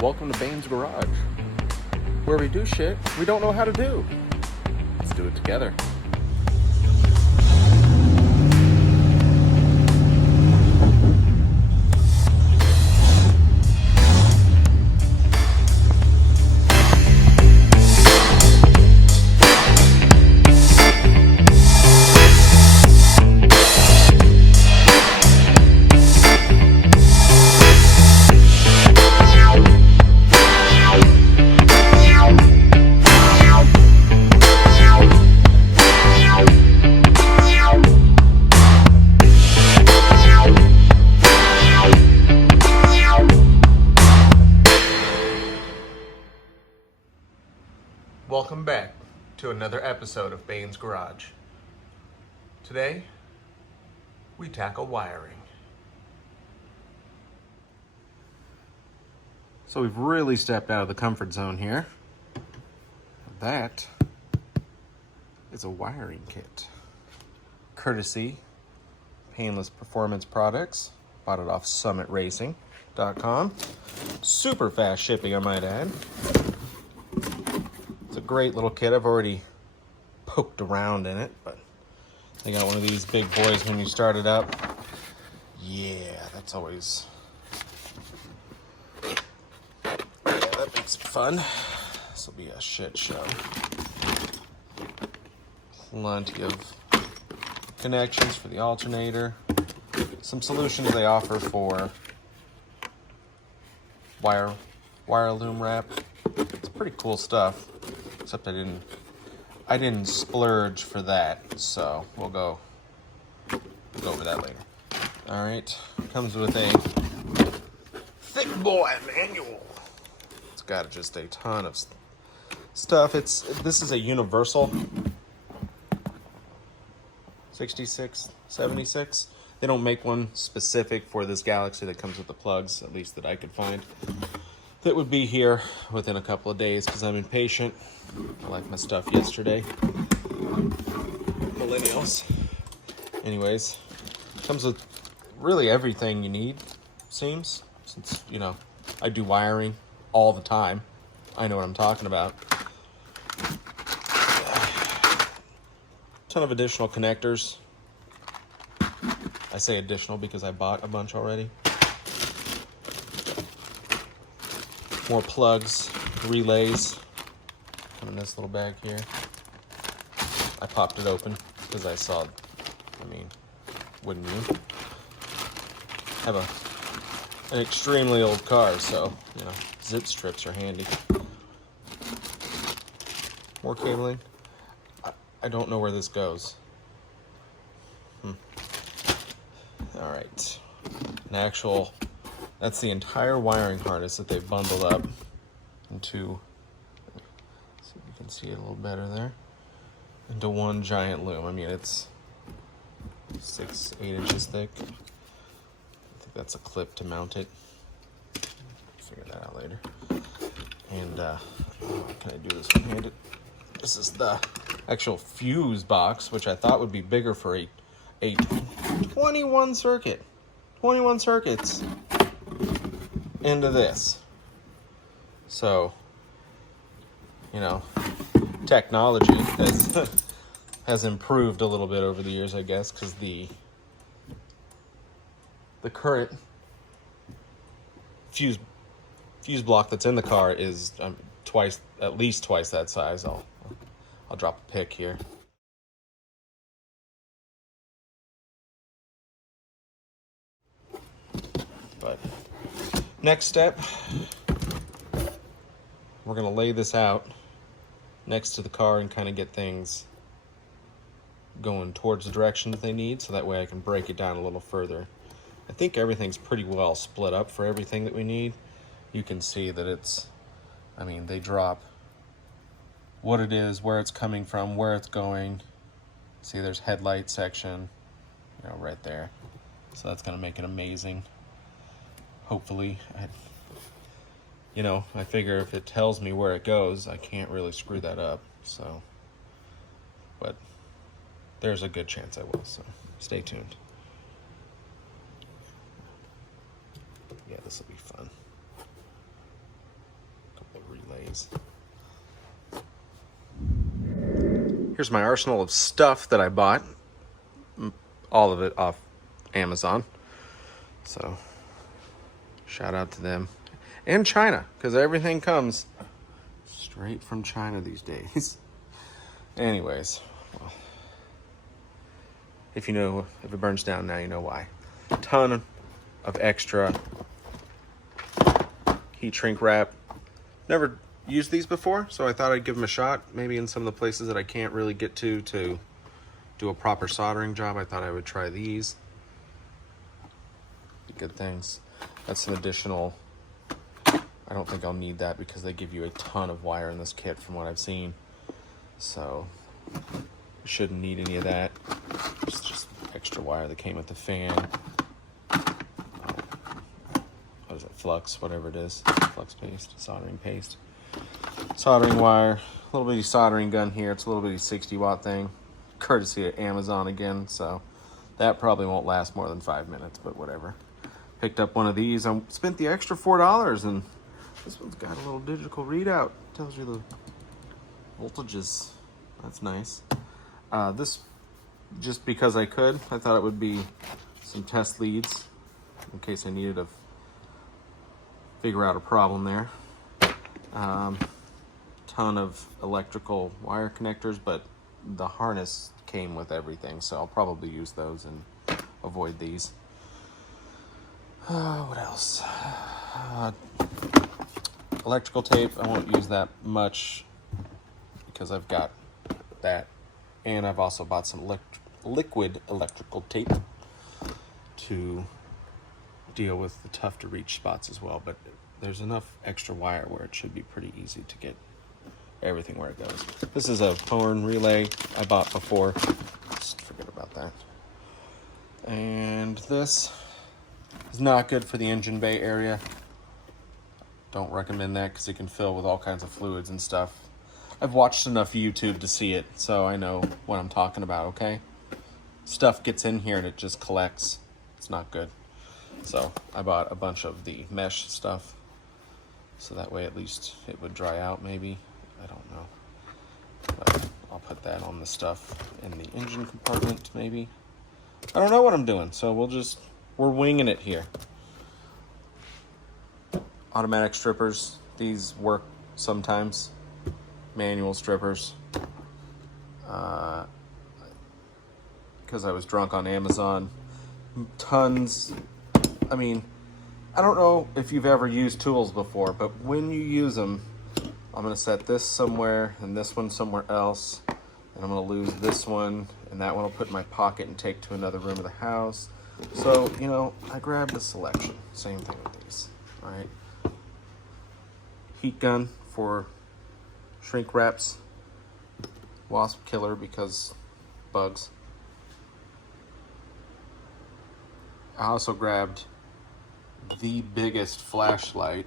Welcome to Bane's Garage, where we do shit we don't know how to do. Let's do it together. Welcome back to another episode of Bane's Garage. Today, we tackle wiring. So we've really stepped out of the comfort zone here. That is a wiring kit. Courtesy Painless Performance Products. Bought it off summitracing.com. Super fast shipping, I might add. It's a great little kit. I've already poked around in it, but they got one of these big boys when you start it up. Yeah, that's always... yeah, that makes it fun. This will be a shit show. Plenty of connections for the alternator. Some solutions they offer for wire loom wrap. It's pretty cool stuff. Except I didn't splurge for that, so we'll go over that later. All right, comes with a thick boy manual. It's got just a ton of stuff. This is a universal 66, 76. They don't make one specific for this Galaxie that comes with the plugs, at least that I could find. That would be here within a couple of days because I'm impatient. I like my stuff yesterday. Millennials. Anyways, comes with really everything you need, seems. Since, I do wiring all the time. I know what I'm talking about. Ton of additional connectors. I say additional because I bought a bunch already. More plugs, relays. In this little bag here. I popped it open because I saw, wouldn't you? Have an extremely old car, so, zip strips are handy. More cabling. I don't know where this goes. Alright. That's the entire wiring harness that they've bundled up into, see if you can see it a little better there, into one giant loom. It's 6-8 inches thick. I think that's a clip to mount it. Figure that out later. And can I do this one-handed? This is the actual fuse box, which I thought would be bigger for a 21 circuits into this. So, technology has improved a little bit over the years, I guess, because the current fuse block that's in the car is at least twice that size. I'll drop a pic here. But next step, we're going to lay this out next to the car and kind of get things going towards the direction that they need, so that way I can break it down a little further. I think everything's pretty well split up for everything that we need. You can see that they drop what it is, where it's coming from, where it's going. See, there's headlight section, right there. So that's going to make it amazing. Hopefully, I figure if it tells me where it goes, I can't really screw that up, so. But there's a good chance I will, so stay tuned. Yeah, this will be fun. these. Here's my arsenal of stuff that I bought. All of it off Amazon. So, shout out to them. And China, because everything comes straight from China these days. Anyways, well, if it burns down now, you know why. A ton of extra heat shrink wrap. Never used these before, so I thought I'd give them a shot. Maybe in some of the places that I can't really get to do a proper soldering job, I thought I would try these. Good things. That's an additional, I don't think I'll need that because they give you a ton of wire in this kit from what I've seen. So, shouldn't need any of that. It's just extra wire that came with the fan. What is it? Flux, whatever it is. Flux paste, soldering paste. Soldering wire. A little bitty soldering gun here. It's a little bitty 60-watt thing. Courtesy of Amazon again, so that probably won't last more than 5 minutes, but whatever. Picked up one of these. I spent the extra $4, and this one's got a little digital readout. Tells you the voltages. That's nice. This, just because I could, I thought it would be some test leads in case I needed to figure out a problem there. Ton of electrical wire connectors, but the harness came with everything, so I'll probably use those and avoid these. What else? Electrical tape. I won't use that much because I've got that, and I've also bought some liquid electrical tape to deal with the tough to reach spots as well, but there's enough extra wire where it should be pretty easy to get everything where it goes. This is a phone relay I bought before. Just forget about that. And this is not good for the engine bay area. Don't recommend that because it can fill with all kinds of fluids and stuff. I've watched enough YouTube to see it, so I know what I'm talking about, okay? Stuff gets in here and it just collects. It's not good. So I bought a bunch of the mesh stuff, so that way at least it would dry out maybe. I don't know. But I'll put that on the stuff in the engine compartment maybe. I don't know what I'm doing, so we're winging it here. Automatic strippers. These work sometimes. Manual strippers. Because I was drunk on Amazon. Tons. I mean, I don't know if you've ever used tools before, but when you use them, I'm going to set this somewhere and this one somewhere else. And I'm going to lose this one, and that one I'll put in my pocket and take to another room of the house. So, I grabbed a selection. Same thing with these. All right. Heat gun for shrink wraps. Wasp killer because bugs. I also grabbed the biggest flashlight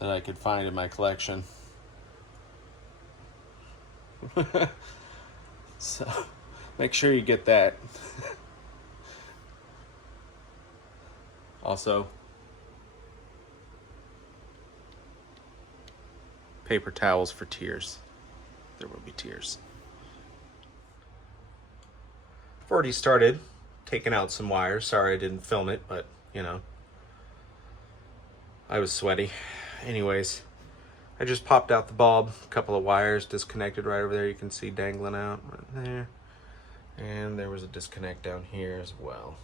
that I could find in my collection. So, make sure you get that. Also, paper towels for tears. There will be tears. I've already started taking out some wires. Sorry I didn't film it, but, I was sweaty. Anyways, I just popped out the bulb. A couple of wires disconnected right over there. You can see dangling out right there. And there was a disconnect down here as well.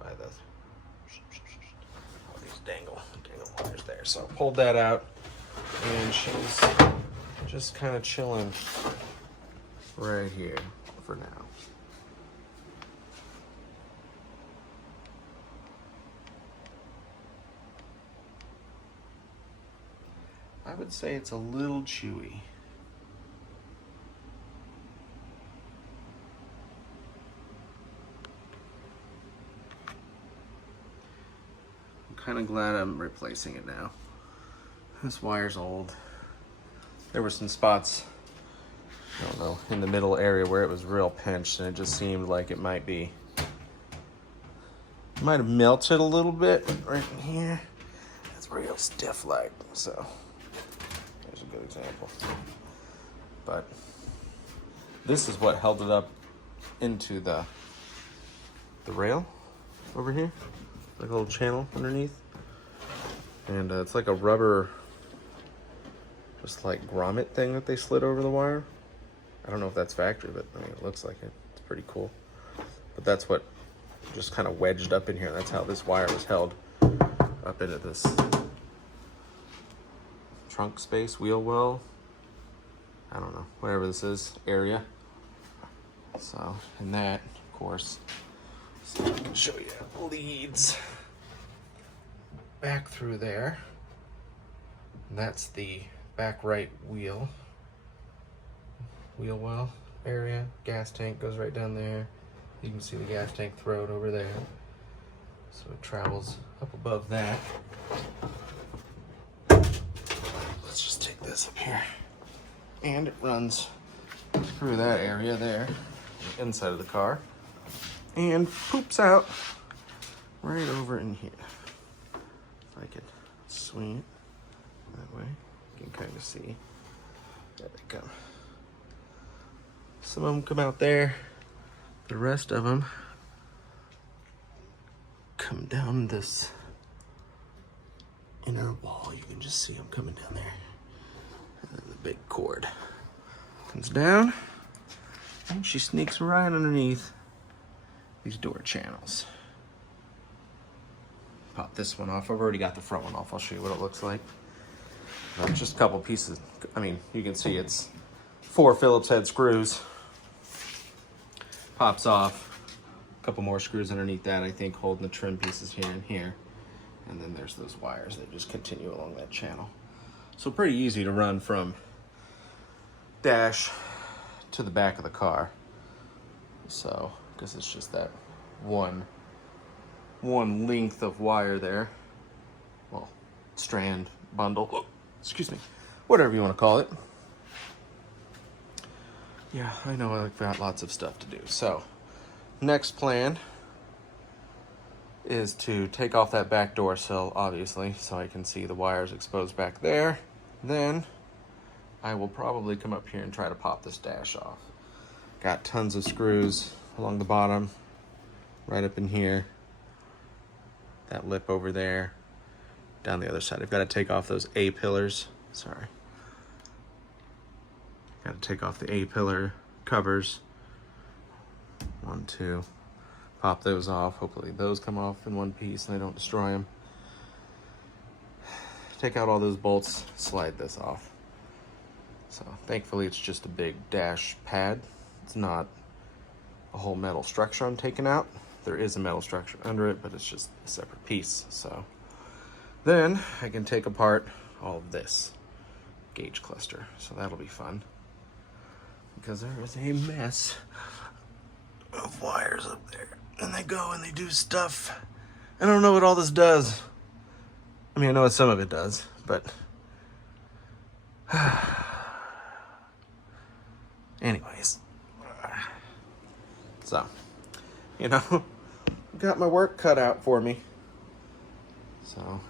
By the all these dangle wires there. So I pulled that out, and she's just kind of chilling right here for now. I would say it's a little chewy. I'm kind of glad I'm replacing it now. This wire's old. There were some spots, I don't know, in the middle area where it was real pinched, and it just seemed like it might have melted a little bit right in here. It's real stiff like, so good example. But this is what held it up into the rail over here, like a little channel underneath. And it's like a rubber, just like grommet thing that they slid over the wire. I don't know if that's factory, but I mean, it looks like it. It's pretty cool. But that's what just kind of wedged up in here. That's how this wire was held up into this trunk space, wheel well. I don't know, whatever this is, area. So, and that, of course, so I can show you, leads back through there. And that's the back right wheel well area. Gas tank goes right down there. You can see the gas tank throat over there. So it travels up above that. Let's just take this up here. And it runs through that area there, the inside of the car, and poops out right over in here. If I could swing it that way, you can kind of see. There they come. Some of them come out there. The rest of them come down this inner wall. You can just see them coming down there. And then the big cord comes down, and she sneaks right underneath these door channels. Pop this one off. I've already got the front one off. I'll show you what it looks like. Just a couple pieces. I mean, you can see it's 4 Phillips head screws. Pops off. A couple more screws underneath that, I think, holding the trim pieces here and here. And then there's those wires that just continue along that channel. So pretty easy to run from dash to the back of the car. So, because it's just that one length of wire there. Well, strand, bundle, oh, excuse me, whatever you want to call it. Yeah, I know I've got lots of stuff to do. So, next plan is to take off that back door sill, obviously, so I can see the wires exposed back there. Then I will probably come up here and try to pop this dash off. Got tons of screws along the bottom, right up in here, that lip over there, down the other side. I've got to take off those A-pillars. Sorry. Got to take off the A-pillar covers. 1, 2. Pop those off. Hopefully those come off in one piece and I don't destroy them. Take out all those bolts, slide this off. So thankfully it's just a big dash pad. It's not a whole metal structure I'm taking out. There is a metal structure under it, but it's just a separate piece. So then I can take apart all of this gauge cluster. So that'll be fun, because there is a mess of wires up there. And they go and they do stuff. I don't know what all this does. I mean, I know what some of it does, but anyways. So, you know, got my work cut out for me. So,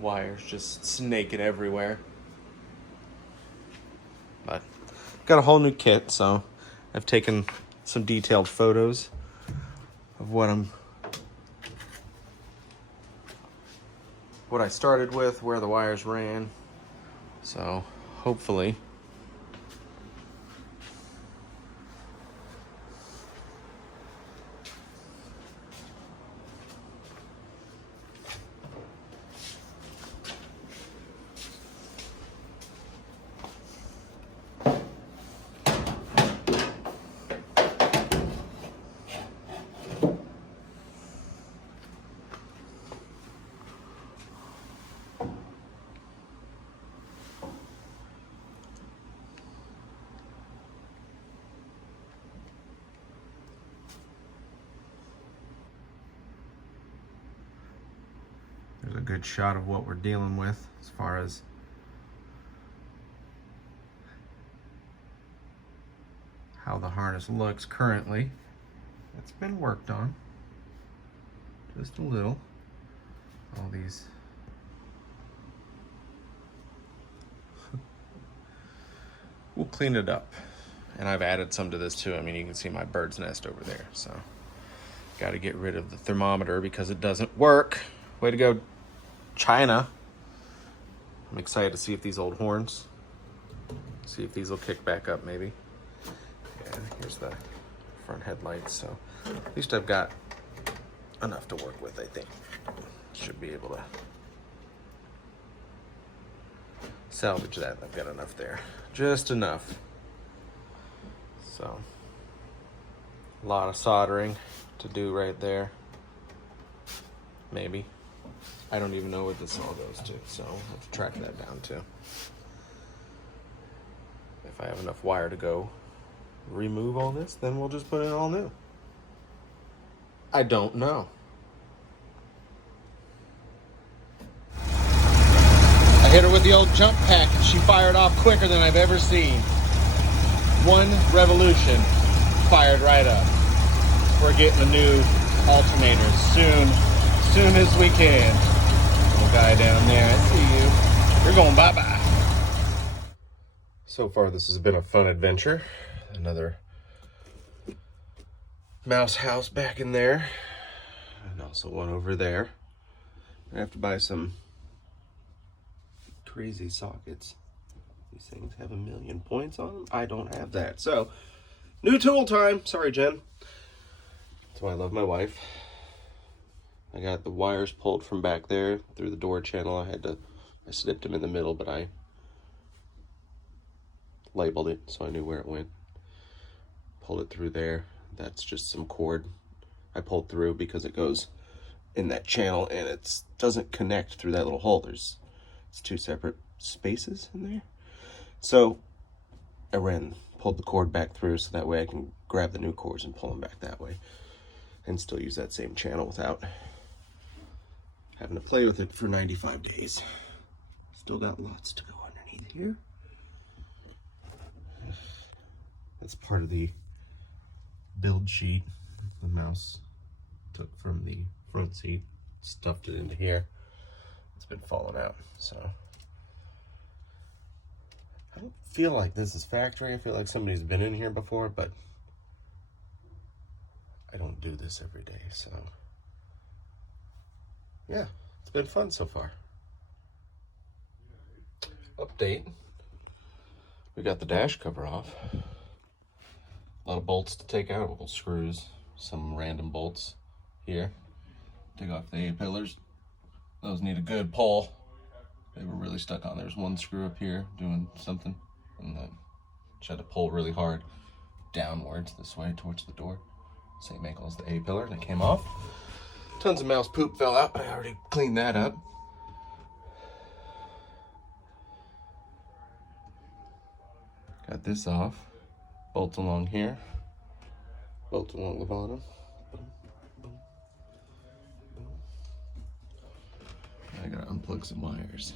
wires just snaking everywhere. But got a whole new kit, so I've taken some detailed photos of what I started with, where the wires ran. So hopefully there's a good shot of what we're dealing with as far as how the harness looks currently. It's been worked on just a little. All these we'll clean it up. And I've added some to this too. I mean, you can see my bird's nest over there. So, got to get rid of the thermometer because it doesn't work. Way to go, China. I'm excited to see if these old horns, see if these will kick back up maybe. Yeah, here's the front headlights. So, at least I've got enough to work with, I think. Should be able to salvage that. I've got enough there. Just enough. So, a lot of soldering to do right there. Maybe. I don't even know what this all goes to, so I'll have to track that down too. If I have enough wire to go remove all this, then we'll just put it all new. I don't know. I hit her with the old jump pack and she fired off quicker than I've ever seen. One revolution, fired right up. We're getting a new alternator soon as we can. Little guy down there, I see you. You're going bye-bye. So far, this has been a fun adventure. Another mouse house back in there, and also one over there. I have to buy some crazy sockets. These things have 1,000,000 points on them. I don't have that. So, new tool time. Sorry, Jen. That's why I love my wife. I got the wires pulled from back there through the door channel. I snipped them in the middle, but I labeled it so I knew where it went. Pulled it through there. That's just some cord I pulled through because it goes in that channel and it doesn't connect through that little hole. It's two separate spaces in there. So I pulled the cord back through so that way I can grab the new cords and pull them back that way and still use that same channel without having to play with it for 95 days. Still got lots to go underneath here. That's part of the build sheet the mouse took from the front seat, stuffed it into here. It's been falling out, so I don't feel like this is factory. I feel like somebody's been in here before, but I don't do this every day, so yeah, it's been fun so far. Update. We got the dash cover off. A lot of bolts to take out, little screws, some random bolts here. Take off the A-pillars. Those need a good pull. They were really stuck on. There's one screw up here doing something, and then just had to pull really hard downwards this way towards the door. Same angle as the A-pillar, and it came off. Tons of mouse poop fell out, but I already cleaned that up. Got this off. Bolts along here. Bolts along the bottom. Boom, boom, boom. I gotta unplug some wires.